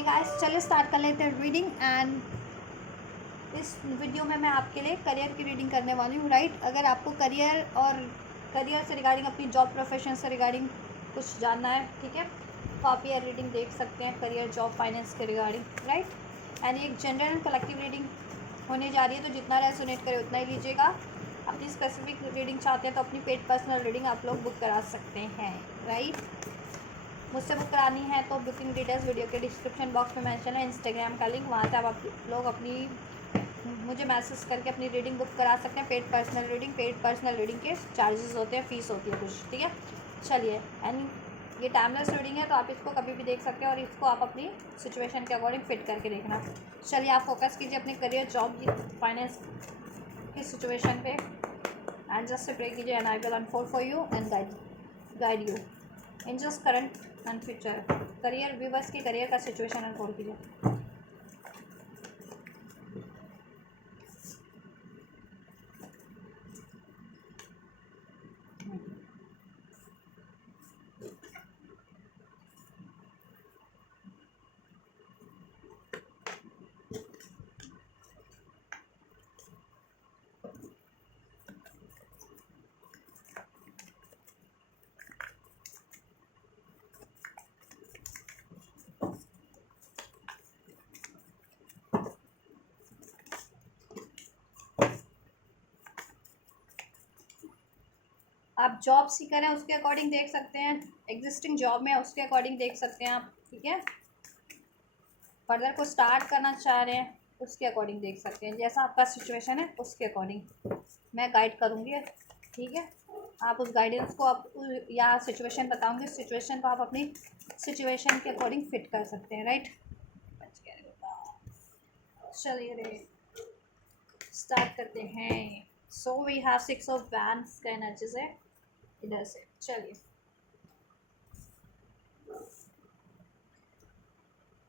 Okay guys, चलिए start कर लेते हैं रीडिंग। एंड इस वीडियो में मैं आपके लिए करियर की रीडिंग करने वाली हूँ। राइट, अगर आपको करियर से रिगार्डिंग, अपनी जॉब प्रोफेशन से रिगार्डिंग कुछ जानना है, ठीक है, तो आप ये रीडिंग देख सकते हैं करियर, जॉब, फाइनेंस के रिगार्डिंग। राइट, एंड ये एक जनरल एंड कलेक्टिव रीडिंग होने जा रही है, तो जितना रेजोनेट करे उतना ही लीजिएगा। अपनी स्पेसिफिक रीडिंग चाहते हैं तो अपनी पेड पर्सनल रीडिंग आप लोग बुक करा सकते हैं। राइट, मुझसे बुक करानी है तो बुकिंग डिटेल्स वीडियो के डिस्क्रिप्शन बॉक्स में मेंशन है, इंस्टाग्राम का लिंक, वहाँ से आप लोग अपनी मुझे मैसेज करके अपनी रीडिंग बुक करा सकते हैं। पेड पर्सनल रीडिंग के चार्जेस होते हैं, फ़ीस होती है कुछ, ठीक है। चलिए, एंड ये टाइमलेस रीडिंग है तो आप इसको कभी भी देख सकते हैं और इसको आप अपनी सिचुएशन के अकॉर्डिंग फिट करके देखना। चलिए, आप फोकस कीजिए अपने करियर, जॉब, फाइनेंस की सिचुएशन पे एंड जस्ट से प्रे कीजिए, and I will unfold for you and guide you in just current and future. Career viewers की करियर का सिचुएशन अनफोल्ड कीजिए। आप जॉब सीकर हैं उसके अकॉर्डिंग देख सकते हैं, एग्जिस्टिंग जॉब में उसके अकॉर्डिंग देख सकते हैं आप, ठीक है। फर्दर को स्टार्ट करना चाह रहे हैं उसके अकॉर्डिंग देख सकते हैं, जैसा आपका सिचुएशन है उसके अकॉर्डिंग मैं गाइड करूँगी, ठीक है। आप उस गाइडेंस को आप या सिचुएशन बताऊँगी, उस सिचुएशन को आप अपनी सिचुएशन के अकॉर्डिंग फिट कर सकते हैं। राइट, चलिए रे स्टार्ट करते हैं। So we have 6 of wands का एनर्जीज है इधर से। चलिए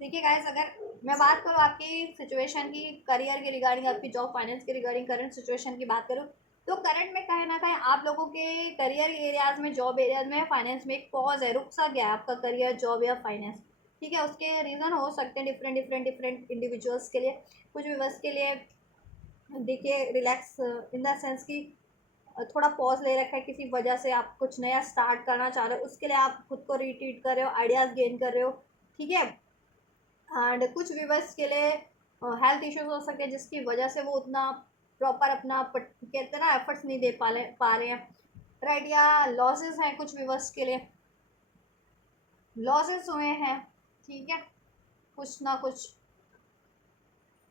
देखिए गाइस, अगर मैं बात करूँ आपकी सिचुएशन की, करियर के रिगार्डिंग, आपकी जॉब, फाइनेंस के रिगार्डिंग, करंट सिचुएशन की बात करूँ, तो करंट में कहीं ना कहीं आप लोगों के करियर एरियाज में, जॉब एरियाज में, फाइनेंस में एक पॉज है, रुक सा गया आपका करियर, जॉब या फाइनेंस, ठीक है। उसके रीज़न हो सकते हैं डिफरेंट इंडिविजुअल्स के लिए। कुछ व्यूअर्स के लिए देखिए रिलैक्स इन द सेंस कि थोड़ा पॉज ले रखा है किसी वजह से, आप कुछ नया स्टार्ट करना चाह रहे हो, उसके लिए आप खुद को रिट्रीट कर रहे हो, आइडियाज़ गेन कर रहे हो, ठीक है। एंड कुछ व्यूवर्स के लिए हेल्थ इश्यूज हो सकते हैं जिसकी वजह से वो उतना प्रॉपर अपना कहते हैं ना एफर्ट्स नहीं दे पा रहे हैं। राइट, या लॉसेस हैं, कुछ व्यूवर्स के लिए लॉसेस हुए हैं, ठीक है, कुछ ना कुछ,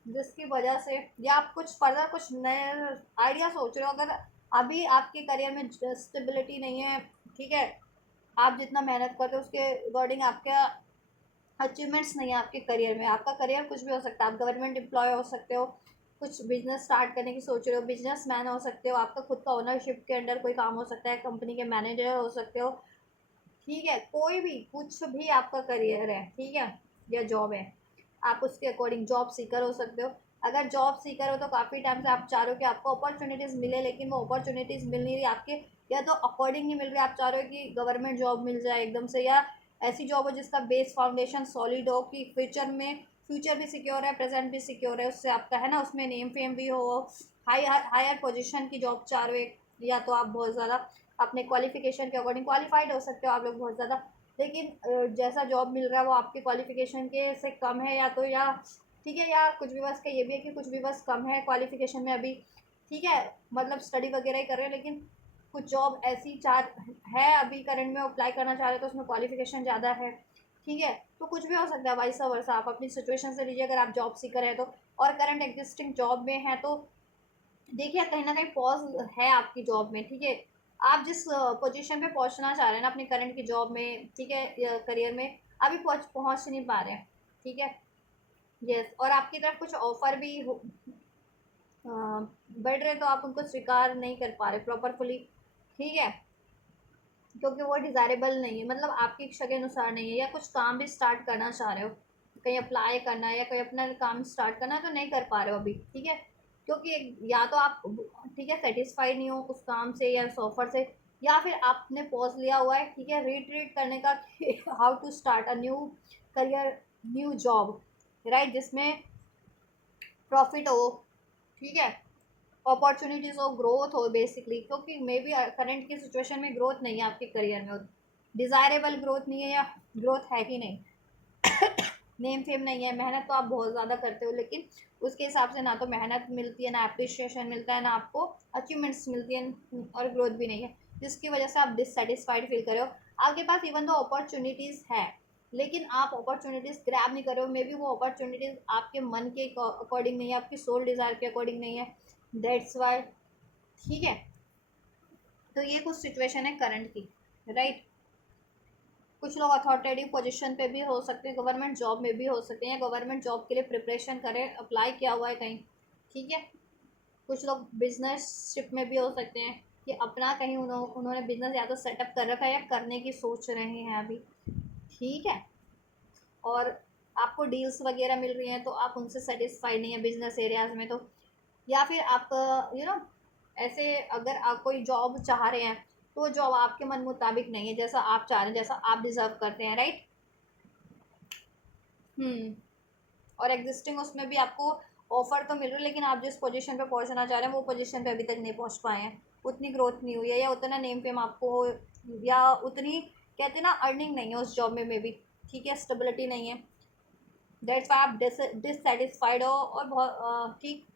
जिसकी वजह से, या आप कुछ फर्दर कुछ नए आइडिया सोच रहे हो। अगर अभी आपके करियर में स्टेबिलिटी नहीं है, ठीक है, आप जितना मेहनत करते हो उसके अकॉर्डिंग आपका अचीवमेंट्स नहीं है आपके करियर में, आपका करियर कुछ भी हो सकता है, आप गवर्नमेंट एम्प्लॉय हो सकते हो, कुछ बिजनेस स्टार्ट करने की सोच रहे हो, बिजनेस मैन हो सकते हो, आपका खुद का ओनरशिप के अंडर कोई काम हो सकता है, कंपनी के मैनेजर हो सकते हो, ठीक है। कोई भी कुछ भी आपका करियर है, ठीक है, या जॉब है, आप उसके अकॉर्डिंग जॉब सीकर हो सकते हो। अगर जॉब सीकर हो तो काफ़ी टाइम से आप चाह रहे हो कि आपको अपॉर्चुनिटीज़ मिले, लेकिन वो अपॉर्चुनिटीज़ मिल नहीं रही आपके, या तो अकॉर्डिंग नहीं मिल रही, आप चाह रहे हो कि गवर्नमेंट जॉब मिल जाए एकदम से, या ऐसी जॉब हो जिसका बेस फाउंडेशन सॉलिड हो कि फ्यूचर भी सिक्योर है, प्रेजेंट भी सिक्योर है, उससे आपका है ना उसमें नेम फेम भी हो, हायर पोजीशन की जॉब चाह रहे हो, या तो आप बहुत ज़्यादा अपने क्वालिफिकेशन के अकॉर्डिंग क्वालिफाइड हो सकते हो आप लोग बहुत ज़्यादा, लेकिन जैसा जॉब मिल रहा है वो आपके क्वालिफिकेशन के से कम है, या तो या ठीक है, या कुछ भी बस का ये भी है कि कुछ भी बस कम है क्वालिफिकेशन में अभी, ठीक है, मतलब स्टडी वगैरह ही कर रहे हैं, लेकिन कुछ जॉब ऐसी चार है अभी करंट में अप्लाई करना चाह रहे हो तो उसमें क्वालिफिकेशन ज़्यादा है, ठीक है। तो कुछ भी हो सकता है, वाइस वर्सा आप अपनी सिचुएशन से लीजिए। अगर आप जॉब सीकर है तो, और करंट एग्जिस्टिंग जॉब में है तो देखिए कहीं ना कहीं पॉज है आपकी जॉब में, ठीक है। आप जिस पोजीशन पे पहुंचना चाह रहे हैं ना अपनी करंट की जॉब में, ठीक है, करियर में, अभी पहुंच नहीं पा रहे हैं, ठीक है। यस, और आपकी तरफ कुछ ऑफर भी बढ़ रहे तो आप उनको स्वीकार नहीं कर पा रहे प्रॉपरफुली, ठीक है, क्योंकि वो डिज़ायरेबल नहीं है, मतलब आपकी इच्छा के अनुसार नहीं है, या कुछ काम भी स्टार्ट करना चाह रहे हो, कहीं अप्लाई करना है या कहीं अपना काम स्टार्ट करना है तो नहीं कर पा रहे हो अभी, ठीक है, क्योंकि या तो आप, ठीक है, सेटिस्फाइड नहीं हो उस काम से या उस ऑफर से, या फिर आपने पॉज लिया हुआ है, ठीक है, रिट्रीट करने का how to start a new career new job, right, जिसमें प्रॉफिट हो, ठीक है, अपॉर्चुनिटीज हो, ग्रोथ हो बेसिकली, क्योंकि मे बी करंट की सिचुएशन में ग्रोथ नहीं है आपके करियर में, डिज़ायरेबल ग्रोथ नहीं है या ग्रोथ है ही नहीं, नेम फेम नहीं है, मेहनत तो आप बहुत ज़्यादा करते हो लेकिन उसके हिसाब से ना तो मेहनत मिलती है, ना अप्रिशिएशन मिलता है, ना आपको अचीवमेंट्स मिलती हैं, और ग्रोथ भी नहीं है, जिसकी वजह से आप डिससेटिस्फाइड फील कर रहे हो। आपके पास इवन दो अपॉर्चुनिटीज़ है लेकिन आप अपॉर्चुनिटीज़ ग्रैब नहीं कर रहे हो, मे बी वो अपॉर्चुनिटीज़ आपके मन के अकॉर्डिंग नहीं है, आपकी सोल डिज़ायर के अकॉर्डिंग नहीं है, दैट्स वाई, ठीक है। तो ये कुछ सिचुएशन है करंट की, राइट। कुछ लोग अथॉरिटेटिव पोजीशन पे भी हो सकते हैं, गवर्नमेंट जॉब में भी हो सकते हैं, गवर्नमेंट जॉब के लिए प्रिपरेशन करें, अप्लाई किया हुआ है कहीं, ठीक है। कुछ लोग बिजनेसशिप में भी हो सकते हैं कि अपना कहीं उन्होंने बिजनेस या तो सेटअप कर रखा है या करने की सोच रहे हैं अभी, ठीक है। और आपको डील्स वगैरह मिल रही हैं तो आप उनसे सेटिस्फाइड नहीं है बिजनेस एरियाज में, तो या फिर आप ऐसे अगर आप कोई जॉब चाह रहे हैं तो जॉब आपके मन मुताबिक नहीं है, जैसा आप चाह रहे हैं, जैसा आप डिजर्व करते हैं, राइट। हम्म। और एग्जिस्टिंग उसमें भी आपको ऑफर तो मिल रहा है लेकिन आप जिस पोजीशन पे पहुंचना चाह रहे हैं वो पोजीशन पे अभी तक नहीं पहुंच पाए हैं, उतनी ग्रोथ नहीं हुई है, या उतना नेम फेम आपको, या उतनी कहते हैं ना अर्निंग नहीं है उस जॉब में भी, ठीक है, स्टेबिलिटी नहीं है, दैट्स वाई आप डिससेटिस्फाइड हो, और बहुत ठीक,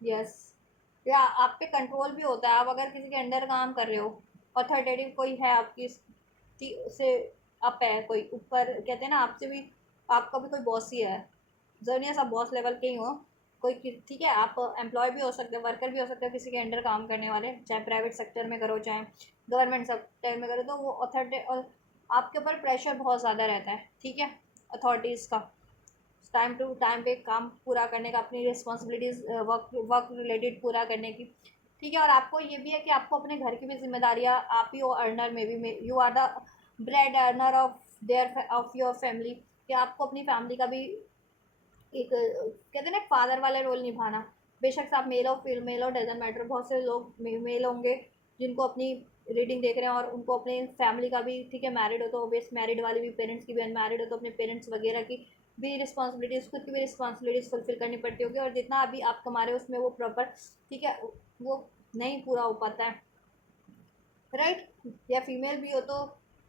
यस, या आप पे कंट्रोल भी होता है, आप अगर किसी के अंडर काम कर रहे हो, अथॉरिटेटिव कोई है आपकी से अप है, कोई ऊपर, कहते हैं ना आपसे भी, आपका भी कोई बॉस ही है, जरूरी नहीं सब बॉस लेवल के ही हो, कोई ठीक है, आप एम्प्लॉय भी हो सकते हो, वर्कर भी हो सकते हो, किसी के अंडर काम करने वाले, चाहे प्राइवेट सेक्टर में करो चाहे गवर्नमेंट सेक्टर में करो, तो वो अथॉरिटी और आपके ऊपर प्रेशर बहुत ज़्यादा रहता है, ठीक है, अथॉरिटीज़ का, टाइम टू टाइम पे काम पूरा करने का, अपनी रिस्पॉन्सिबिलिटीज़ वर्क वर्क रिलेटेड पूरा करने की, ठीक है। और आपको ये भी है कि आपको अपने घर की भी जिम्मेदारियाँ, आप ही हो अर्नर में भी, you are the bread earner of their of your family, कि आपको अपनी फैमिली का भी एक कहते हैं ना फादर वाला रोल निभाना, बेशक से आप मेल हो फीमेल हो डजेंट मैटर, बहुत से लोग मेल होंगे जिनको अपनी रीडिंग देख रहे हैं और उनको अपने फैमिली का भी, ठीक है, मैरिड हो तो ऑब्वियस मैरिड वाली भी, पेरेंट्स की भी, अनमैरिड हो तो अपने पेरेंट्स वगैरह की भी रिस्पॉन्सिबिलिटीज़, खुद की भी रिस्पॉन्सिबिलिटीज़ फुलफिल करनी पड़ती होगी, और जितना अभी आप कमा रहे हो उसमें वो प्रॉपर, ठीक है, वो नहीं पूरा हो पाता है, राइट। या फीमेल भी हो तो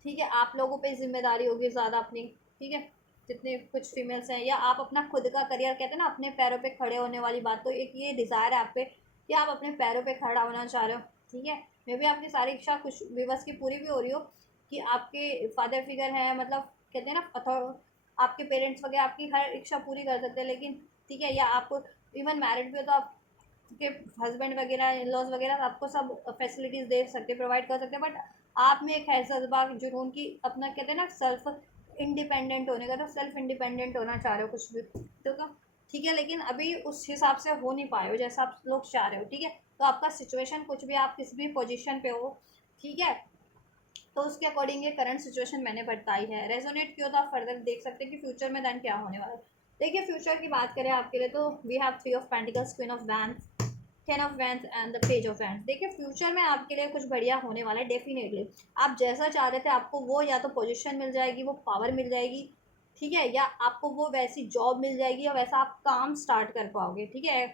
ठीक है, आप लोगों पे जिम्मेदारी होगी ज़्यादा अपनी, ठीक है, जितने कुछ फीमेल्स हैं, या आप अपना खुद का करियर, कहते हैं ना अपने पैरों पे खड़े होने वाली बात, तो एक ये डिज़ायर है आप पे कि आप अपने पैरों पे खड़ा होना चाह रहे हो, ठीक है, मे भी आपकी सारी इच्छा कुछ विवश की पूरी भी हो रही हो कि आपके फादर फिगर हैं, मतलब कहते हैं ना आपके पेरेंट्स वगैरह आपकी हर इच्छा पूरी कर सकते हैं, लेकिन ठीक है, या आप इवन मैरिड भी हो तो आप के हस्बैंड वगैरह, इन लॉज वगैरह आपको सब फैसिलिटीज़ दे सकते, प्रोवाइड कर सकते हैं, बट आप में एक है जज्बा जुनून की, अपना कहते हैं ना सेल्फ इंडिपेंडेंट होने का, तो सेल्फ इंडिपेंडेंट होना चाह रहे हो कुछ भी, तो ठीक है, लेकिन अभी उस हिसाब से हो नहीं पाए हो जैसा आप लोग चाह रहे हो, ठीक है। तो आपका सिचुएशन कुछ भी, आप किसी भी पोजीशन पे हो, ठीक है, तो उसके अकॉर्डिंग ये करंट सिचुएशन मैंने बताई है, रेजोनेट किया तो आप फर्दर देख सकते हैं कि फ्यूचर में देन क्या होने वाला है। देखिए फ्यूचर की बात करें आपके लिए तो we have 3 of pentacles, queen of wands, 10 of wands and the page of wands. देखिए फ्यूचर में आपके लिए कुछ बढ़िया होने वाला है डेफिनेटली, आप जैसा चाह रहे थे आपको वो या तो पोजीशन मिल जाएगी, वो पावर मिल जाएगी, ठीक है, या आपको वो वैसी जॉब मिल जाएगी, या वैसा आप काम स्टार्ट कर पाओगे, ठीक है,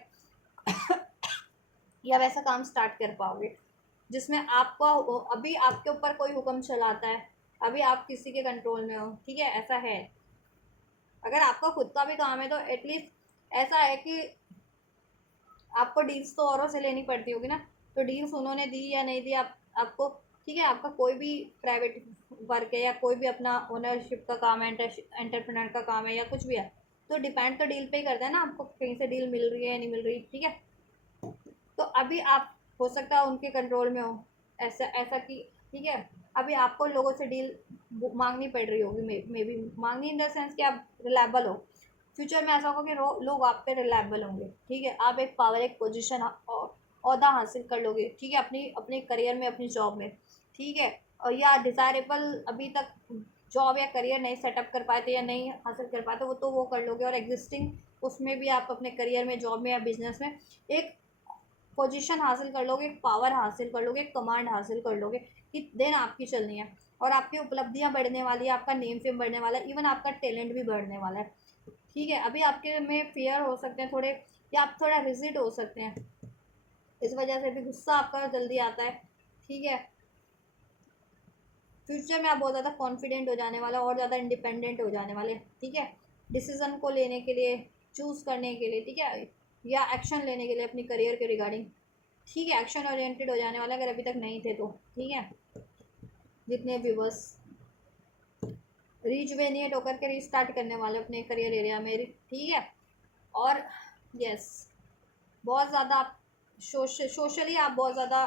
या वैसा काम स्टार्ट कर पाओगे जिसमें आपको अभी आपके ऊपर कोई हुक्म चलाता है, अभी आप किसी के कंट्रोल में हो, ठीक है, ऐसा है। अगर आपका खुद का भी काम है तो एटलीस्ट ऐसा है कि आपको डील्स तो औरों से लेनी पड़ती होगी ना, तो डील्स उन्होंने दी या नहीं दी आपको, ठीक है, आपका कोई भी प्राइवेट वर्क है या कोई भी अपना ओनरशिप का काम है, एंटरप्रेन्योर का काम है या कुछ भी है, तो डिपेंड तो डील पे ही करता है ना, आपको कहीं से डील मिल रही है या नहीं मिल रही, ठीक है। तो अभी आप हो सकता है उनके कंट्रोल में हो, ऐसा ऐसा कि ठीक है, अभी आपको लोगों से डील मांगनी पड़ रही होगी, मे बी मांगनी इन द सेंस कि आप रिलायबल हो, फ्यूचर में ऐसा होगा कि लोग आप पे रिलायबल होंगे, ठीक है, आप एक पावर, एक पोजीशन ओहदा हासिल कर लोगे, ठीक है, अपनी अपने करियर में, अपनी जॉब में, ठीक है, और या डिज़ायरेबल अभी तक जॉब या करियर नहीं सेटअप कर पाए थे या नहीं हासिल कर पाए थे, वो तो वो कर लोगे, और एग्जिस्टिंग उसमें भी आप अपने करियर में, जॉब में या बिजनेस में एक पोजीशन हासिल कर लोगे, एक पावर हासिल कर लोगे, एक कमांड हासिल कर लोगे कि देन आपकी चलनी है। और आपकी उपलब्धियां बढ़ने वाली है, आपका नेम फेम बढ़ने वाला है, इवन आपका टैलेंट भी बढ़ने वाला है। ठीक है, अभी आपके में फियर हो सकते हैं थोड़े, या आप थोड़ा रिजिड हो सकते हैं, इस वजह से भी गुस्सा आपका जल्दी आता है। ठीक है, फ्यूचर में आप बहुत ज़्यादा कॉन्फिडेंट हो जाने वाला, और ज़्यादा इंडिपेंडेंट हो जाने वाले। ठीक है, डिसीजन को लेने के लिए, चूज करने के लिए, ठीक है, या एक्शन लेने के लिए अपनी करियर के रिगार्डिंग। ठीक है, एक्शन ओरिएंटेड हो जाने वाला, अगर अभी तक नहीं थे तो। ठीक है, जितने व्यूवर्स रीजुवेनिएट होकर के रीस्टार्ट करने वाले अपने करियर एरिया में। ठीक है, और यस, बहुत ज़्यादा आप सोशली आप बहुत ज़्यादा,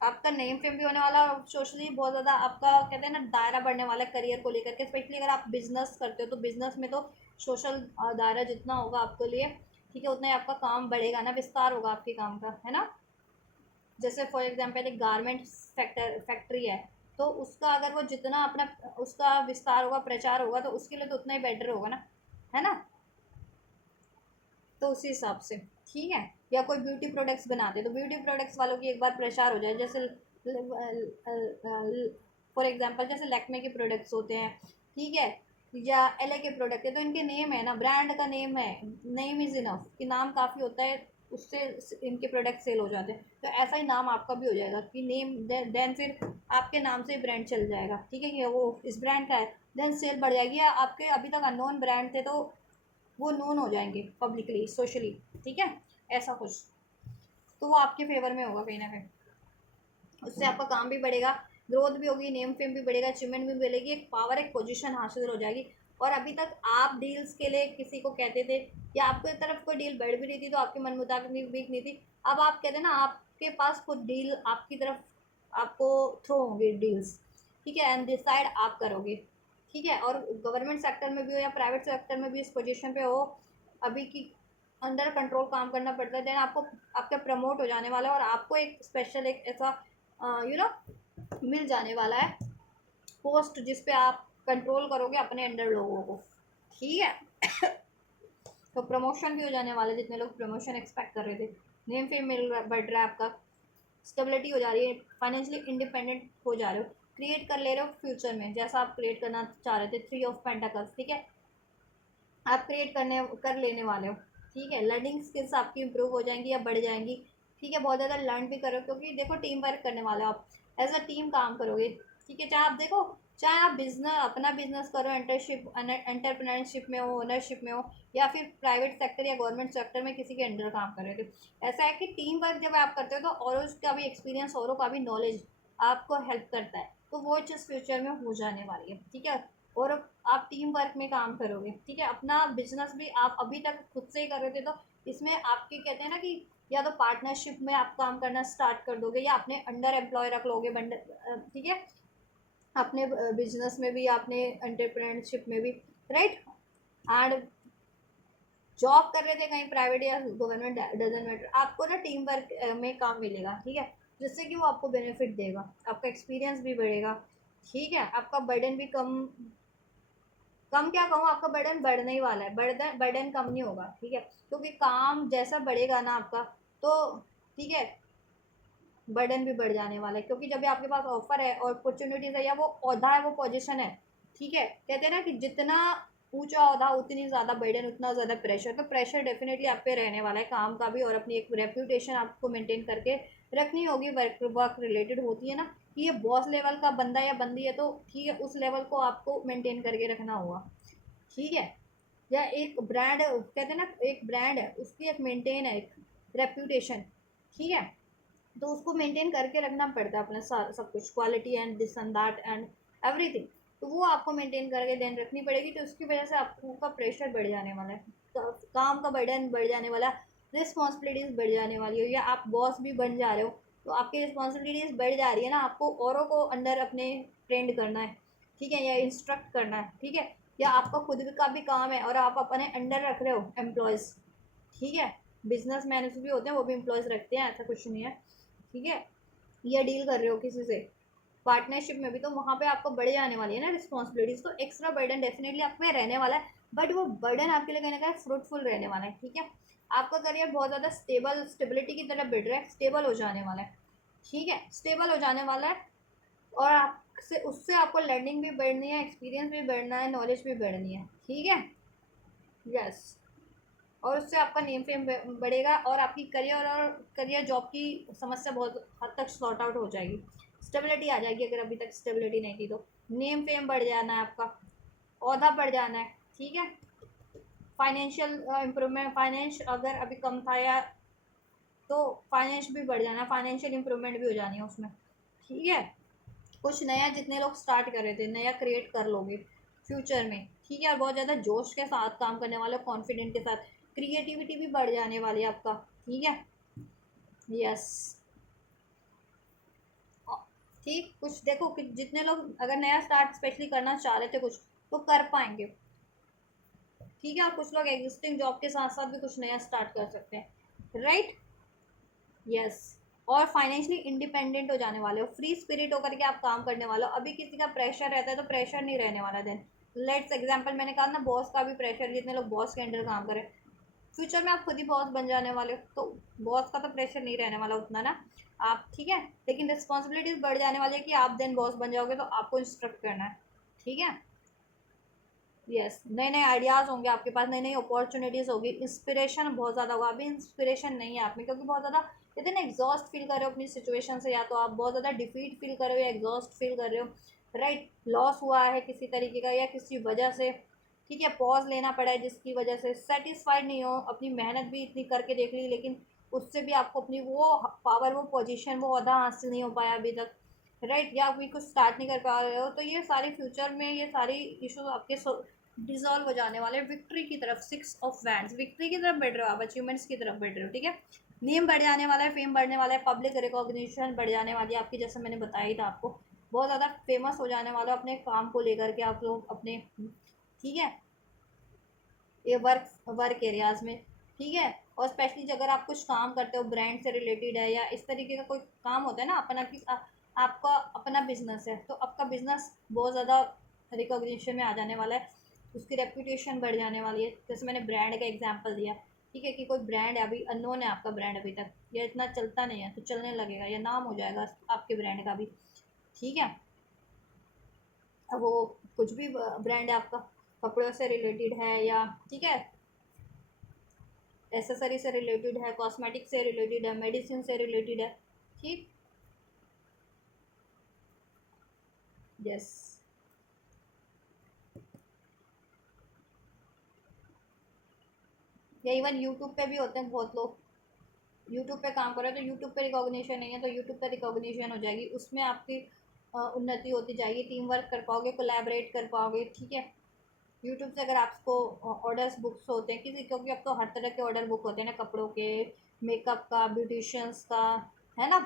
आपका नेम फेम भी होने वाला, और सोशली बहुत ज़्यादा आपका कहते हैं ना दायरा बढ़ने वाला है करियर को लेकर के। स्पेशली अगर आप बिजनेस करते हो तो बिजनेस में तो सोशल दायरा जितना होगा आपके लिए, ठीक है, उतना ही आपका काम बढ़ेगा ना, विस्तार होगा आपके काम का, है ना। जैसे फॉर एग्जांपल एक गारमेंट फैक्ट्री है, तो उसका अगर वो जितना अपना उसका विस्तार होगा, प्रचार होगा, तो उसके लिए तो उतना ही बेटर होगा ना, है ना। तो उसी हिसाब से, ठीक है। या कोई ब्यूटी प्रोडक्ट्स बनाते, तो ब्यूटी प्रोडक्ट्स वालों की एक बार प्रचार हो जाए, जैसे फॉर एग्जांपल जैसे लैक्मे के प्रोडक्ट्स होते हैं, ठीक है, या एलए के प्रोडक्ट है, तो इनके नेम है ना, ब्रांड का नेम है, नेम इज़ इनफ कि नाम काफ़ी होता है, उससे इनके प्रोडक्ट सेल हो जाते हैं। तो ऐसा ही नाम आपका भी हो जाएगा कि नेम, देन फिर आपके नाम से ब्रांड चल जाएगा। ठीक है, कि वो इस ब्रांड का है, देन सेल बढ़ जाएगी। या आपके अभी तक अननोन ब्रांड थे, तो वो नोन हो जाएंगे पब्लिकली, सोशली। ठीक है, ऐसा कुछ, तो वो आपके फेवर में होगा कहीं ना कहीं। उससे आपका काम भी बढ़ेगा, ग्रोथ भी होगी, नेम फेम भी बढ़ेगा, अचीवमेंट भी मिलेगी, एक पावर, एक पोजीशन हासिल हो जाएगी। और अभी तक आप डील्स के लिए किसी को कहते थे, या आपकी तरफ कोई डील बढ़ भी रही थी तो आपके मन मुताबिक भी नहीं थी, अब आप कहते हैं ना, आपके पास खुद डील आपकी तरफ आपको थ्रो होंगे डील्स। ठीक है, एंड डिसाइड आप करोगे। ठीक है, और गवर्नमेंट सेक्टर में भी हो या प्राइवेट सेक्टर में भी इस पोजीशन पे हो, अभी की अंडर कंट्रोल काम करना पड़ता है, देन आपको आपका प्रमोट हो जाने वाला है, और आपको एक स्पेशल एक ऐसा मिल जाने वाला है पोस्ट, जिस पे आप कंट्रोल करोगे अपने अंडर लोगों को। ठीक है, तो प्रमोशन भी हो जाने वाला है, जितने लोग प्रमोशन एक्सपेक्ट कर रहे थे, नेम फेम बढ़ रहा है आपका, स्टेबिलिटी हो जा रही है, फाइनेंशियली इंडिपेंडेंट हो जा रहे हो, क्रिएट कर ले रहे हो फ्यूचर में जैसा आप क्रिएट करना चाह रहे थे, 3 ऑफ पेंटाकल्स। ठीक है, आप क्रिएट कर लेने वाले हो। ठीक है, लर्निंग स्किल्स आपकी इंप्रूव हो जाएंगी या बढ़ जाएंगी। ठीक है, बहुत ज़्यादा लर्न भी करो, क्योंकि देखो टीम वर्क करने वाले हो आप, एज अ टीम काम करोगे। ठीक है, चाहे आप देखो, चाहे आप बिजनेस अपना बिजनेस करो, एंटरप्रेन्योरशिप में हो, ओनरशिप में हो, या फिर प्राइवेट सेक्टर या गवर्नमेंट सेक्टर में किसी के अंडर काम कर रहे थे। ऐसा है कि टीम वर्क जब आप करते हो, तो औरों का भी एक्सपीरियंस, औरों का भी नॉलेज आपको हेल्प करता है, तो वो चीज़ फ्यूचर में हो जाने वाली है। ठीक है, और आप टीम वर्क में काम करोगे। ठीक है, अपना बिजनेस भी आप अभी तक खुद से ही कर रहे थे, तो इसमें आपके कहते हैं ना कि या तो पार्टनरशिप में आप काम करना स्टार्ट कर दोगे, या अपने अंडर एम्प्लॉय रख लोगे ठीक है, अपने बिजनेस में भी, अपने एंटरप्रेन्योरशिप में भी, राइट। एंड जॉब कर रहे थे कहीं प्राइवेट या गवर्नमेंट, डजेंट मैटर, आपको ना टीम वर्क में काम मिलेगा। ठीक है, जिससे कि वो आपको बेनिफिट देगा, आपका एक्सपीरियंस भी बढ़ेगा। ठीक है, आपका बर्डन भी कम, कम क्या कहूँ, आपका बर्डन बढ़ने ही वाला है, बर्डन बर्डन कम नहीं होगा। ठीक है, क्योंकि काम जैसा बढ़ेगा ना आपका, तो ठीक है, बर्डन भी बढ़ जाने वाला है, क्योंकि जब भी आपके पास ऑफर है और अपॉर्चुनिटीज है, या वो औहदा है, वो पोजीशन है। ठीक है, कहते हैं ना कि जितना ऊंचा औहदा उतनी ज़्यादा बर्डन, उतना ज़्यादा प्रेशर, तो प्रेशर डेफिनेटली आप पे रहने वाला है काम का भी, और अपनी एक रेप्यूटेशन आपको मेंटेन करके रखनी होगी। वर्क रिलेटेड होती है ना, कि ये बॉस लेवल का बंदा या बंदी है, तो ठीक है, उस लेवल को आपको मेंटेन करके रखना होगा। ठीक है, या एक ब्रांड, कहते हैं ना एक ब्रांड है, उसकी एक मेंटेन है, एक रेप्यूटेशन। ठीक है, तो उसको मेंटेन करके रखना पड़ता है अपना सब कुछ, quality and this and that and everything, तो वो आपको मेंटेन करके देन रखनी पड़ेगी। तो उसकी वजह से आपको का प्रेशर बढ़ जाने वाला है, काम का बर्डन बढ़ जाने वाला, रिस्पॉन्सिबिलिटीज़ बढ़ जाने वाली हो, या आप बॉस भी बन जा रहे हो, तो आपकी रिस्पॉन्सिबिलिटीज़ बढ़ जा रही है ना, आपको औरों को अंडर अपने ट्रेंड करना है। ठीक है, या इंस्ट्रक्ट करना है। ठीक है, या आपका खुद का भी काम है और आप अपने अंडर रख रहे हो एम्प्लॉयज़। ठीक है, बिजनेस मैन भी होते हैं, वो भी एम्प्लॉयज़ रखते हैं, ऐसा कुछ नहीं है। ठीक है, या डील कर रहे हो किसी से पार्टनरशिप में भी, तो वहाँ पे आपको बढ़ जाने वाली है ना रिस्पॉन्सिबिलिटीज, तो एक्स्ट्रा बर्डन डेफिनेटली आप पे रहने वाला है, बट वो बर्डन आपके लिए कहीं ना कहीं फ्रूटफुल रहने वाला है। ठीक है, आपका करियर बहुत ज़्यादा स्टेबिलिटी की तरफ बढ़ रहा है, स्टेबल हो जाने वाला है। ठीक है, स्टेबल हो जाने वाला है, और आपसे उससे आपको लर्निंग भी बढ़नी है, एक्सपीरियंस भी बढ़ना है, नॉलेज भी बढ़नी है, ठीक है। यस। और उससे आपका नेम फेम बढ़ेगा और आपकी करियर जॉब की समस्या बहुत हद तक सॉर्ट आउट हो जाएगी, स्टेबिलिटी आ जाएगी। अगर अभी तक स्टेबिलिटी नहीं थी तो नेम फेम बढ़ जाना है आपका, ओहदा बढ़ जाना है, ठीक है। फाइनेंशियल इम्प्रूवमेंट, फाइनेंस अगर अभी कम था या तो फाइनेंस भी बढ़ जाना, फाइनेंशियल इंप्रूवमेंट भी हो जानी है उसमें, ठीक है। कुछ नया जितने लोग स्टार्ट कर रहे थे नया क्रिएट कर लोगे फ्यूचर में, ठीक है। और बहुत ज़्यादा जोश के साथ काम करने वाले, कॉन्फिडेंट के साथ, क्रिएटिविटी भी बढ़ जाने वाली है आपका, ठीक है। यस। ठीक, कुछ देखो कि जितने लोग अगर नया स्टार्ट स्पेशली करना चाह रहे थे कुछ, तो कर पाएंगे, ठीक है। और कुछ लोग एग्जिस्टिंग जॉब के साथ साथ भी कुछ नया स्टार्ट कर सकते हैं, राइट। यस। और फाइनेंशियली इंडिपेंडेंट हो जाने वाले हो, फ्री स्पिरिट होकर के आप काम करने वाले हो। अभी किसी का प्रेशर रहता है तो प्रेशर नहीं रहने वाला। देन लेट्स एग्जांपल, मैंने कहा ना बॉस का भी प्रेशर, जितने लोग बॉस के अंडर काम करें, फ्यूचर में आप खुद ही बॉस बन जाने वाले हो, तो बॉस का तो प्रेशर नहीं रहने वाला उतना ना आप, ठीक है। लेकिन रिस्पॉन्सिबिलिटीज बढ़ जाने वाली है कि आप देन बॉस बन जाओगे तो आपको इंस्ट्रक्ट करना है, ठीक है। यस। नए नए आइडियाज़ होंगे आपके पास, नई नई अपॉर्चुनिटीज़ होगी, इंस्पिरेशन बहुत ज़्यादा होगा। अभी इंस्पिरेशन नहीं है आप में क्योंकि बहुत ज़्यादा कहते हैं ना एग्जॉस्ट फील कर रहे हो अपनी सिचुएशन से, या तो आप बहुत ज़्यादा डिफीट फील कर रहे हो या एग्जॉस्ट फील कर रहे हो, राइट। लॉस हुआ है किसी तरीके का या किसी वजह से, ठीक है। पॉज लेना पड़ा है जिसकी वजह से सेटिस्फाइड नहीं हो, अपनी मेहनत भी इतनी करके देख ली लेकिन उससे भी आपको अपनी वो पावर, वो पोजीशन, वो ओहदा हासिल नहीं हो पाया अभी तक, राइट। या अभी कुछ स्टार्ट नहीं कर पा रहे हो, तो ये सारे फ्यूचर में ये सारी इशूज आपके डिजॉल्व हो जाने वाले विक्ट्री की तरफ, 6 ऑफ वैंड्स, विक्ट्री की तरफ बढ़ रहे हो आप, अचीवमेंट्स की तरफ बढ़ रहे हो, ठीक है। नेम बढ़ जाने वाला है, फेम बढ़ने वाला है, पब्लिक रिकॉग्निशन बढ़ जाने वाली है आपकी, जैसे मैंने बताया ही था आपको। बहुत ज़्यादा फेमस हो जाने वाला है अपने काम को लेकर के आप लोग अपने, ठीक है, ये वर्क एरियाज में, ठीक है। और स्पेशली अगर आप कुछ काम करते हो ब्रांड से रिलेटेड है या इस तरीके का कोई काम होता है ना अपना, कि आपका अपना बिजनेस है तो आपका बिजनेस बहुत ज़्यादा रिकॉग्निशन में आ जाने वाला है, उसकी रेपुटेशन बढ़ जाने वाली है। जैसे मैंने ब्रांड का एग्जांपल दिया, ठीक है, कि कोई ब्रांड है अभी अननोन है आपका ब्रांड अभी तक, या इतना चलता नहीं है तो चलने लगेगा, या नाम हो जाएगा आपके ब्रांड का भी, ठीक है। अब वो कुछ भी ब्रांड है आपका, कपड़ों से रिलेटेड है या, ठीक है, एसेसरी से रिलेटेड है, कॉस्मेटिक से रिलेटेड है, मेडिसिन से रिलेटेड है, ठीक। यस। या इवन यूट्यूब पे भी होते हैं बहुत लोग, यूट्यूब पे काम कर रहे हैं तो यूट्यूब पे रिकॉग्निशन नहीं है तो यूट्यूब पे रिकॉग्निशन हो जाएगी, उसमें आपकी उन्नति होती जाएगी, टीम वर्क कर पाओगे, कोलैबोरेट कर पाओगे, ठीक है। यूट्यूब से अगर आपको ऑर्डर्स बुक्स होते हैं किसी, क्योंकि अब तो हर तरह के ऑर्डर बुक होते हैं ना, कपड़ों के, मेकअप का, ब्यूटिशियंस का, है ना,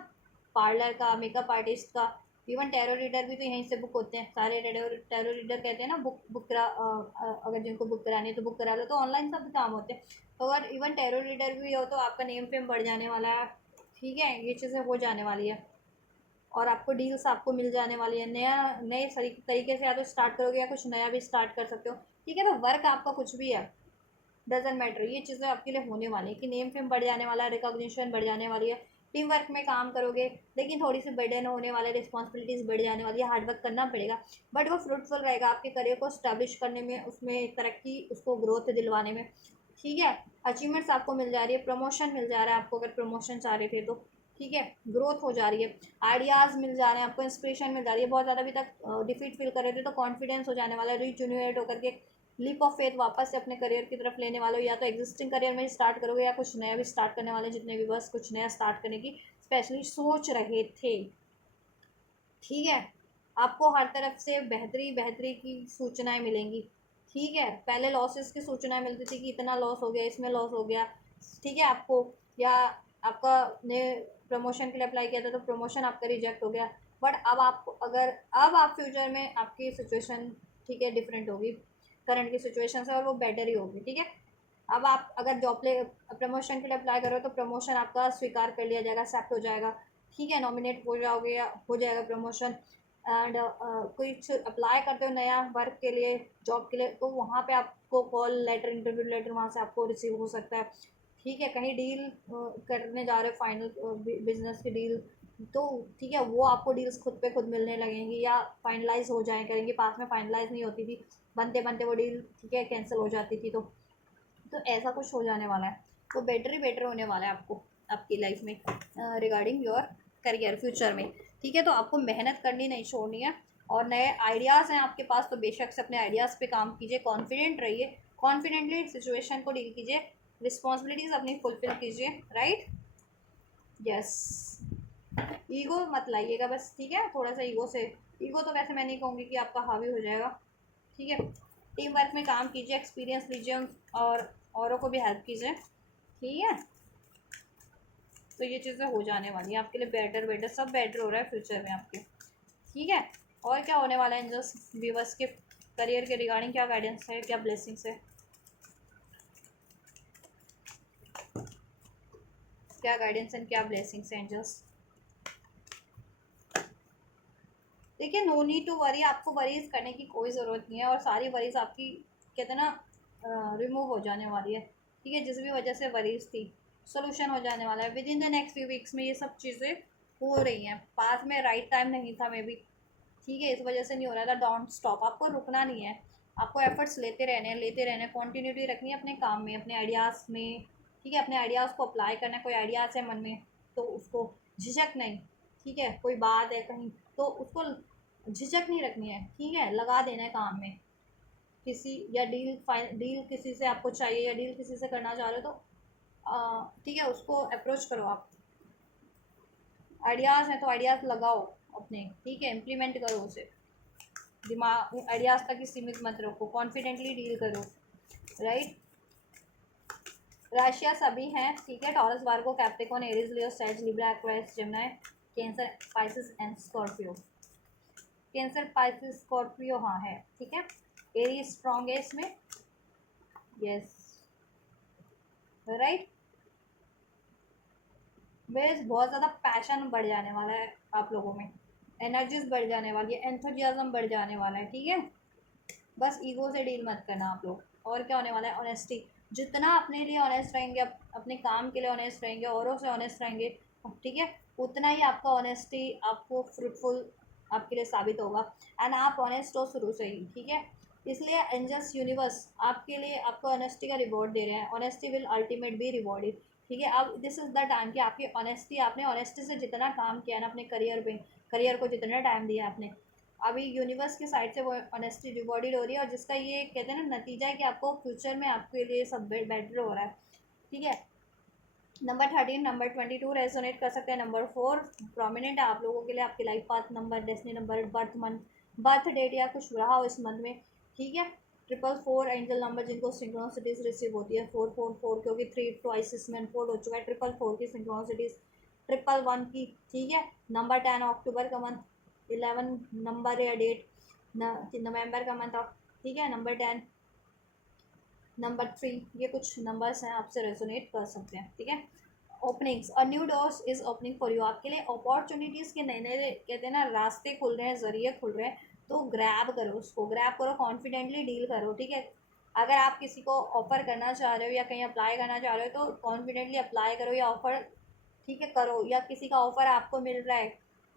पार्लर का, मेकअप आर्टिस्ट का, इवन टैरो रीडर भी तो यहीं से बुक होते हैं सारे। टैरो रीडर कहते हैं ना, बुक करा अगर जिनको बुक करानी है तो बुक करा लो, तो ऑनलाइन सब काम होते हैं। तो अगर इवन टैरो रीडर भी हो तो आपका नेम फेम बढ़ जाने वाला है, ठीक है। ये चीज़ें हो जाने वाली है और आपको डील्स आपको मिल जाने वाली है, नया नए तरीके से या तो स्टार्ट करोगे या कुछ नया भी स्टार्ट कर सकते हो, ठीक है। तो वर्क आपका कुछ भी है, डजेंट मैटर, ये चीज़ें आपके लिए होने वाली है कि नेम फेम बढ़ जाने वाला है, रिकॉग्निशन बढ़ जाने वाली है, टीम वर्क में काम करोगे लेकिन थोड़ी सी बर्डन होने वाले, रिस्पॉन्सिबिलिटीज़ बढ़ जाने वाली है, हार्डवर्क करना पड़ेगा, बट वो फ्रूटफुल रहेगा आपके करियर को स्टैब्लिश करने में, उसमें तरक्की, उसको ग्रोथ दिलवाने में, ठीक है। अचीवमेंट्स आपको मिल जा रही है, प्रमोशन मिल जा रहा है आपको अगर प्रमोशन चाह रहे थे तो, ठीक है। ग्रोथ हो जा रही है, आइडियाज़ मिल जा रहे हैं आपको, इंस्पिरेशन मिल जा रही है। बहुत ज़्यादा अभी तक डिफीट फील कर रहे थे तो कॉन्फिडेंस हो जाने वाला है, रीजुनिएट होकर के लीप ऑफ फेथ वापस से अपने करियर की तरफ लेने वाले हो, या तो एग्जिस्टिंग करियर में ही स्टार्ट करोगे या कुछ नया भी स्टार्ट करने वाले, जितने भी बस कुछ नया स्टार्ट करने की स्पेशली सोच रहे थे, ठीक है। आपको हर तरफ से बेहतरी बेहतरी की सूचनाएं मिलेंगी, ठीक है। पहले लॉसेस की सूचनाएं मिलती थी कि इतना लॉस हो गया, इसमें लॉस हो गया, ठीक है आपको, या आपका ने प्रमोशन के लिए अप्लाई किया था तो प्रमोशन आपका रिजेक्ट हो गया, बट अब आप अगर अब आप फ्यूचर में आपकी सिचुएशन, ठीक है, डिफरेंट होगी करंट की सिचुएशन से, और वो बेटर ही होगी, ठीक है। अब आप अगर जॉब ले प्रमोशन के लिए अप्लाई करो तो प्रमोशन आपका स्वीकार कर लिया जाएगा, एक्सेप्ट हो जाएगा, ठीक है, नॉमिनेट हो जाओगे या हो जाएगा प्रमोशन। एंड कुछ अप्लाई करते हो नया वर्क के लिए, जॉब के लिए, तो वहाँ पे आपको कॉल लेटर, इंटरव्यू लेटर वहाँ से आपको रिसीव हो सकता है, ठीक है। कहीं डील करने जा रहे हो, फाइनल बिजनेस की डील, तो ठीक है, वो आपको डील्स खुद पे खुद मिलने लगेंगी या फाइनलाइज हो जाए करेंगी। पास में फाइनलाइज नहीं होती थी, बनते बनते वो डील ठीक है कैंसिल हो जाती थी। तो ऐसा कुछ हो जाने वाला है। तो बेटर ही बेटर होने वाला है आपको आपकी लाइफ में रिगार्डिंग योर करियर फ्यूचर में। ठीक है, तो आपको मेहनत करनी नहीं छोड़नी है। और नए आइडियाज़ हैं आपके पास तो बेशक से अपने आइडियाज़ पे काम कीजिए, कॉन्फिडेंट रहिए, कॉन्फिडेंटली सिचुएशन को डील कीजिए, रिस्पॉन्सिबिलिटीज़ अपनी फुलफिल कीजिए। Right, yes. ईगो मत लाइएगा बस, ठीक है, थोड़ा सा ईगो से, ईगो तो वैसे मैं नहीं कहूँगी कि आपका हावी हो जाएगा। ठीक है, टीम वर्क में काम कीजिए, एक्सपीरियंस लीजिए और औरों को भी हेल्प कीजिए। ठीक है, तो ये चीज़ें हो जाने वाली है आपके लिए, बेटर बेटर सब बेटर हो रहा है फ्यूचर में आपके। ठीक है, और क्या होने वाला है जस्ट व्यूवर्स के करियर के रिगार्डिंग, क्या गाइडेंस है, क्या ब्लेसिंग्स है, क्या गाइडेंस एंड क्या ब्लेसिंग्स हैं जस्ट। देखिए, नो नीड टू वरी, आपको वरीज करने की कोई ज़रूरत नहीं है, और सारी वरीज आपकी कहते हैं ना रिमूव हो जाने वाली है। ठीक है, जिस भी वजह से वरीज थी सोल्यूशन हो जाने वाला है with in the next few weeks में। ये सब चीज़ें हो रही हैं, पास में राइट टाइम नहीं था मे बी। ठीक है, इस वजह से नहीं हो रहा था। डोंट स्टॉप, आपको रुकना नहीं है, आपको एफर्ट्स लेते रहने कॉन्टीन्यूटी रखनी है अपने काम में, अपने आइडियाज़ में। ठीक है, अपने आइडियाज़ को अप्लाई करना है। कोई आइडियाज़ है मन में तो उसको झिझक नहीं, ठीक है, कोई बात है कहीं तो उसको झिझक नहीं रखनी है। ठीक है, लगा देना है काम में। किसी या डील किसी से आपको चाहिए या डील किसी से करना चाह रहे हो तो ठीक है, उसको अप्रोच करो आप। आइडियाज़ हैं तो आइडियाज़ लगाओ अपने, ठीक है, इम्प्लीमेंट करो उसे। दिमाग आइडियाज़ तक ही सीमित मत रखो, कॉन्फिडेंटली डील करो। राइट, राशिया सभी हैं, ठीक है, Taurus, Virgo, Capricorn, Aries, Leo, Sage, Libra, Aquarius, Gemini, Cancer, Pisces and Scorpio. Cancer, Pisces, Scorpio हाँ है, ठीक है। एरीज स्ट्रॉन्ग है इसमें, यस, राइट। बेस बहुत ज़्यादा पैशन बढ़ जाने वाला है आप लोगों में, एनर्जीज बढ़ जाने वाली है, एंथुजियाज्म बढ़ जाने वाला है। ठीक है, बस ईगो से डील मत करना आप लोग। और क्या होने वाला है, ऑनेस्टी। जितना अपने लिए ऑनेस्ट रहेंगे, अपने काम के लिए ऑनेस्ट रहेंगे, औरों से ऑनेस्ट रहेंगे, ठीक है, उतना ही आपका ऑनेस्टी आपको फ्रूटफुल आपके लिए साबित होगा। एंड आप ऑनेस्ट हो शुरू से ही, ठीक है। इसलिए एंजल्स यूनिवर्स आपके लिए आपको ऑनेस्टी का रिवॉर्ड दे रहे हैं। Honesty will ultimate be rewarded. ठीक है, अब दिस इज़ द टाइम कि आपकी ऑनेस्टी, आपने ऑनेस्टी से जितना काम किया ना अपने करियर पे, करियर को जितना टाइम दिया आपने, अभी यूनिवर्स की साइड से वो ऑनेस्टी रिवॉर्डेड हो रही है। और जिसका ये कहते हैं ना नतीजा है कि आपको फ्यूचर में आपके लिए सब बेटर हो रहा है। ठीक है, नंबर 13, नंबर 22 रेजोनेट कर सकते हैं। नंबर 4 प्रोमिनेंट है आप लोगों के लिए, आपके life path number, destiny number, birth month, birth date या कुछ रहा हो इस मंथ में। ठीक है, 444 एंजल नंबर जिनको सिंक्रोनिसिटीज रिसीव होती है, 444, क्योंकि 3 ट्वाइस इसमें अनफोल्ड हो चुका है। 444 की सिंक्रोनिसिटीज, 111 की। ठीक है, नंबर 10 अक्टूबर का मंथ, 11 नंबर या डेट नवंबर का मंथ ऑफ। ठीक है, नंबर 10, नंबर 3, ये कुछ नंबर्स हैं आपसे रेजोनेट कर सकते हैं। ठीक है, openings, a new doors is opening for you, आपके लिए अपॉर्चुनिटीज़ के नए नए कहते हैं ना रास्ते खुल रहे हैं, जरिए खुल रहे हैं। तो ग्रैब करो, उसको ग्रैब करो, कॉन्फिडेंटली डील करो। ठीक है, अगर आप किसी को ऑफर करना चाह रहे हो या कहीं अप्लाई करना चाह रहे हो तो कॉन्फिडेंटली अप्लाई करो या ऑफर, ठीक है, करो। या किसी का ऑफर आपको मिल रहा है,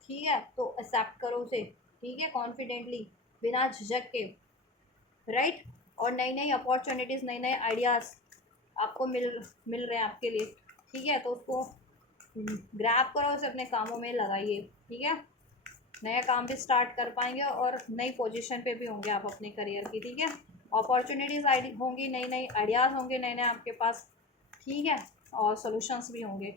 ठीक है, तो एक्सेप्ट करो उसे। ठीक है, कॉन्फिडेंटली, बिना झिझक के। राइट, और नई नई अपॉर्चुनिटीज़, नए नए आइडियाज़ आपको मिल रहे हैं आपके लिए। ठीक है, तो उसको ग्रैब करो, उसे अपने कामों में लगाइए। ठीक है, नया काम भी स्टार्ट कर पाएंगे और नई पोजीशन पे भी होंगे आप अपने करियर की। ठीक है, अपॉर्चुनिटीज़ आई होंगी, नई नई आइडियाज़ होंगे नए नए आपके पास। ठीक है, और सॉल्यूशंस भी होंगे।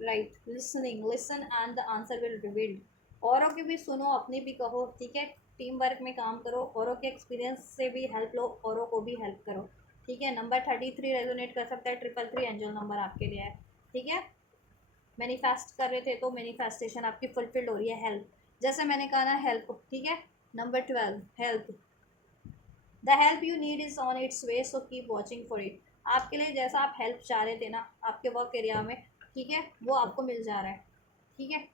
Right, listening, listen and the answer will revealed. औरों की भी सुनो, अपनी भी कहो। ठीक है, टीम वर्क में काम करो, औरों के एक्सपीरियंस से भी हेल्प लो, औरों को भी हेल्प करो। ठीक है, नंबर 33 रेजोनेट कर सकता है, 333 एंजल नंबर आपके लिए है। ठीक है, मैनिफेस्ट कर रहे थे तो मैनिफेस्टेशन आपकी फुलफिल्ड हो रही है। हेल्प, जैसे मैंने कहा ना, हेल्प। ठीक है, number 12, help, the help you need is on it's way, so keep watching for it. आपके लिए जैसा आप हेल्प चाह रहे थे ना आपके वर्क एरिया में, ठीक है, वो आपको मिल जा रहा है। ठीक है,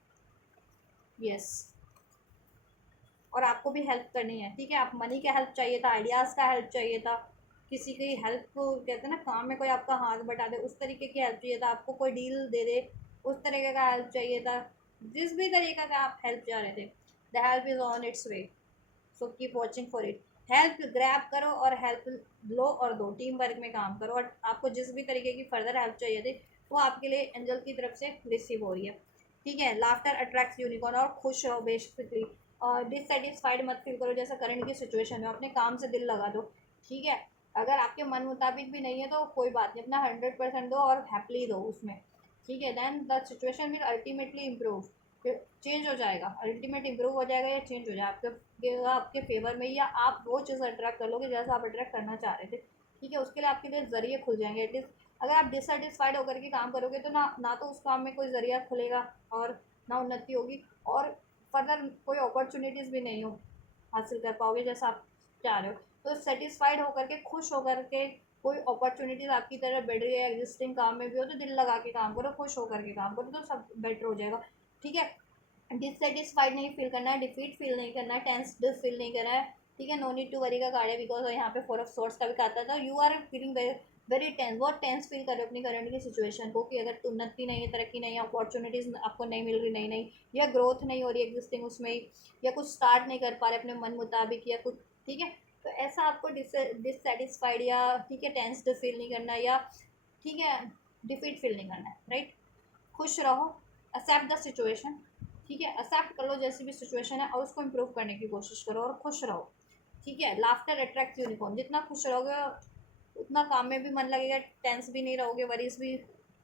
यस, और आपको भी हेल्प करनी है। ठीक है, आप मनी का हेल्प चाहिए था, आइडियाज़ का हेल्प चाहिए था, किसी की हेल्प को कहते हैं ना काम में कोई आपका हाथ बटा दे, उस तरीके की हेल्प चाहिए था आपको, कोई डील दे दे उस तरीके का हेल्प चाहिए था, जिस भी तरीके का आप हेल्प चाह रहे थे, the help is on it's way, so keep watching for it. Help grab करो और हेल्प लो और दो, टीम वर्क में काम करो, और आपको जिस भी तरीके की फर्दर हेल्प चाहिए थी वो आपके लिए एंजल की तरफ से रिसीव हो रही है, ठीक है। लाफ्टर अट्रैक्ट्स यूनिकॉर्न, और खुश रहो बेसिकली, और डिससेटिस्फाइड मत फील करो जैसा करंट की सिचुएशन में, अपने काम से दिल लगा दो, ठीक है। अगर आपके मन मुताबिक भी नहीं है तो कोई बात नहीं, अपना 100% दो और हैप्पीली दो उसमें, ठीक है। Then the situation will ultimately improve, change हो जाएगा, अल्टीमेट इम्प्रूव हो जाएगा या चेंज हो जाएगा आपके फेवर में, या आप वो चीज़ अट्रैक्ट कर लोगे जैसा आप अट्रैक्ट करना चाह रहे थे, ठीक है। उसके लिए आपके लिए ज़रिए खुल जाएंगे एटलीस्ट। अगर आप डिससेटिस्फाइड होकर के काम करोगे तो ना तो उस काम में कोई ज़रिया खुलेगा और ना उन्नति होगी, और फर्दर कोई अपॉर्चुनिटीज़ भी नहीं हो हासिल कर पाओगे जैसा आप चाह रहे हो। तो सेटिस्फाइड होकर के, खुश होकर के, कोई अपॉर्चुनिटीज़ आपकी तरफ बढ़ रही है एग्जिस्टिंग काम में भी हो तो दिल लगा के काम करो, खुश होकर के काम करो, तो सब बेटर हो जाएगा, ठीक है। डिससेटिस्फाइड नहीं फील करना है, डिफीट फील नहीं करना है, टेंस्ड फील नहीं करना है, ठीक है। नो नीड टू वरी का कार्ड है, बिकॉज यहाँ पे 4 ऑफ सोर्स का भी आता था, you are feeling very tense, बहुत टेंस फील कर रहे हो अपनी करंट की सिचुएशन को, कि अगर उन्नति नहीं है, तरक्की नहीं है, अपॉर्चुनिटीज़ आपको नहीं मिल रही, नई नई, या ग्रोथ नहीं हो रही एग्जिस्टिंग उसमें ही, या कुछ स्टार्ट नहीं कर पा रहे अपने मन मुताबिक या कुछ, ठीक है। तो ऐसा आपको डिससेटिस्फाइड या, ठीक है, टेंस्ड फील नहीं करना, या ठीक है, डिफीट फील नहीं करना है, राइट। खुश रहो, एक्सेप्ट द सिचुएशन, ठीक है, एक्सेप्ट कर लो जैसी भी सिचुएशन है और उसको इम्प्रूव करने की कोशिश करो और खुश रहो, ठीक है। लाफ्टर अट्रैक्ट यूनिकॉर्न, जितना खुश रहोगे उतना काम में भी मन लगेगा, टेंस भी नहीं रहोगे, वरीज भी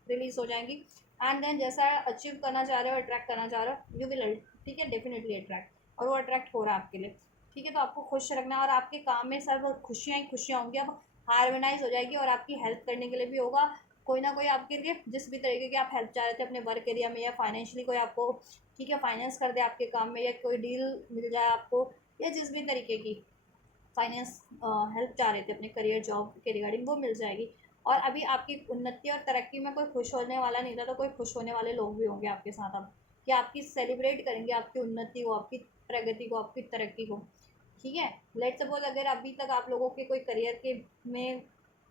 रिलीज हो जाएंगी, एंड देन जैसा अचीव करना चाह रहे हो, अट्रैक्ट करना चाह रहे हो, यू विल, ठीक है, डेफिनेटली अट्रैक्ट, और वो अट्रैक्ट हो रहा है आपके लिए, ठीक है। तो आपको खुश रखना है और आपके काम में सब खुशियाँ ही खुशियाँ होंगी, अब हार्मोनाइज हो जाएगी, और आपकी हेल्प करने के लिए भी होगा कोई ना कोई आपके लिए, जिस भी तरीके की आप हेल्प चाह रहे थे अपने वर्क एरिया में, या फाइनेंशियली कोई आपको, ठीक है, फाइनेंस कर दे आपके काम में, या कोई डील मिल जाए आपको, या जिस भी तरीके की फाइनेंस हेल्प चाह रहे थे अपने करियर जॉब के रिगार्डिंग, वो मिल जाएगी। और अभी आपकी उन्नति और तरक्की में कोई खुश होने वाला नहीं था, तो कोई खुश होने वाले लोग भी होंगे आपके साथ अब, कि आपकी सेलिब्रेट करेंगे आपकी उन्नति को, आपकी प्रगति को, आपकी तरक्की को, ठीक है। लेट सपोज अगर अभी तक आप लोगों के कोई करियर के में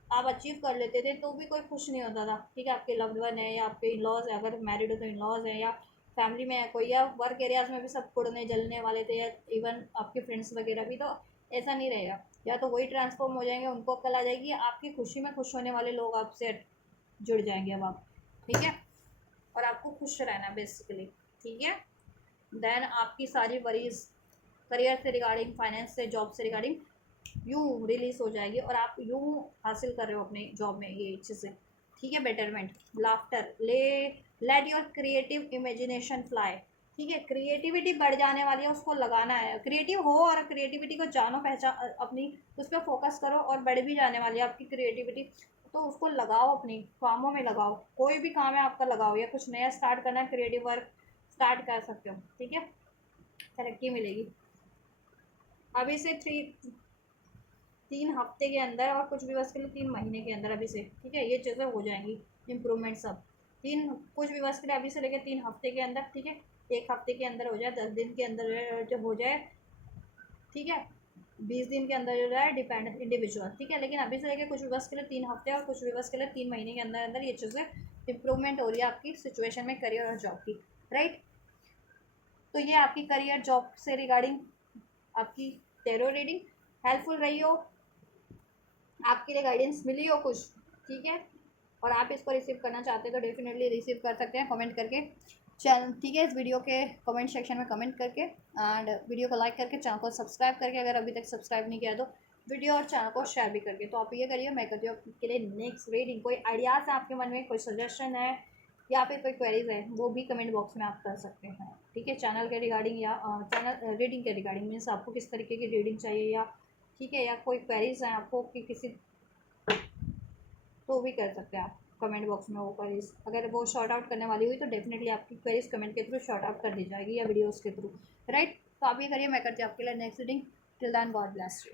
आप अचीव कर लेते थे तो भी कोई खुश नहीं होता था, ठीक है। आपके लव्ड वन है, या आपके इन लॉज है, अगर मैरिड हो तो इन लॉज है, या फैमिली में है कोई, या वर्क एरियाज में भी सब कुड़ने जलने वाले थे, या इवन आपके फ्रेंड्स वगैरह भी, तो ऐसा नहीं रहेगा, या तो वही ट्रांसफॉर्म हो जाएंगे, उनको अक्ल आ जाएगी, आपकी खुशी में खुश होने वाले लोग आपसे जुड़ जाएंगे अब आप, ठीक है। और आपको खुश रहना बेसिकली, ठीक है। देन आपकी सारी वरीज करियर से रिगार्डिंग, फाइनेंस से, जॉब से रिगार्डिंग यूँ रिलीज हो जाएगी, और आप यूँ हासिल कर रहे हो अपने जॉब में ये चीज़ें, ठीक है। Betterment, laughter, let your creative imagination fly, ठीक है। क्रिएटिविटी बढ़ जाने वाली है, उसको लगाना है, क्रिएटिव हो और क्रिएटिविटी को जानो, पहचान अपनी, उस पर फोकस करो, और बढ़ भी जाने वाली है आपकी क्रिएटिविटी, तो उसको लगाओ, अपनी कामों में लगाओ, कोई भी काम है आपका लगाओ, या कुछ नया स्टार्ट करना है, क्रिएटिव वर्क स्टार्ट कर सकते हो, ठीक है। तरक्की मिलेगी अभी से 3 हफ्ते के अंदर, और कुछ भी बस के लिए 3 महीने के अंदर अभी से, ठीक है, ये चीज़ें हो जाएंगी इम्प्रूवमेंट सब, कुछ भी बस के लिए अभी से लेकर 3 हफ्ते के अंदर, ठीक है। 1 हफ्ते के अंदर हो जाए, 10 दिन के अंदर जब हो जाए, ठीक है, 20 दिन के अंदर जो जाए, डिपेंड इंडिविजुअल, ठीक है। लेकिन अभी से लेकर कुछ भी बस के लिए 3 हफ्ते, और कुछ भी बस के लिए 3 महीने के अंदर अंदर ये चीज़ें इंप्रूवमेंट हो रही है आपकी सिचुएशन में, करियर और जॉब की, राइट। तो ये आपकी करियर जॉब से रिगार्डिंग आपकी टेरो रीडिंग हेल्पफुल रही हो, आपके लिए गाइडेंस मिली हो कुछ, ठीक है, और आप इसको रिसीव करना चाहते हैं तो डेफिनेटली रिसीव कर सकते हैं कमेंट करके, चैनल, ठीक है, इस वीडियो के कमेंट सेक्शन में कमेंट करके, एंड वीडियो को लाइक करके, चैनल को सब्सक्राइब करके, अगर अभी तक सब्सक्राइब नहीं किया तो वीडियो और चैनल को शेयर भी करके। तो आप ये करिए, मैं करती हूँ आपके लिए नेक्स्ट रीडिंग। कोई आइडियाज़ है आपके मन में, कोई सजेशन है, या फिर कोई क्वेरीज है, वो भी कमेंट बॉक्स में आप कर सकते हैं, ठीक है। चैनल के रिगार्डिंग, या चैनल रीडिंग के रिगार्डिंग, मीन्स आपको किस तरीके की रीडिंग चाहिए, या ठीक है, या कोई क्वेरीज हैं आपको कि किसी, तो भी कर सकते हैं आप कमेंट बॉक्स में वो क्वेरीज, अगर वो शॉर्ट आउट करने वाली हुई तो डेफिनेटली आपकी क्वेरीज कमेंट के थ्रू शॉर्ट आउट कर दी जाएगी, या वीडियोस के थ्रू, राइट। तो आप ये करिए, मैं करती हूँ आपके लिए next reading. Till then, God bless you.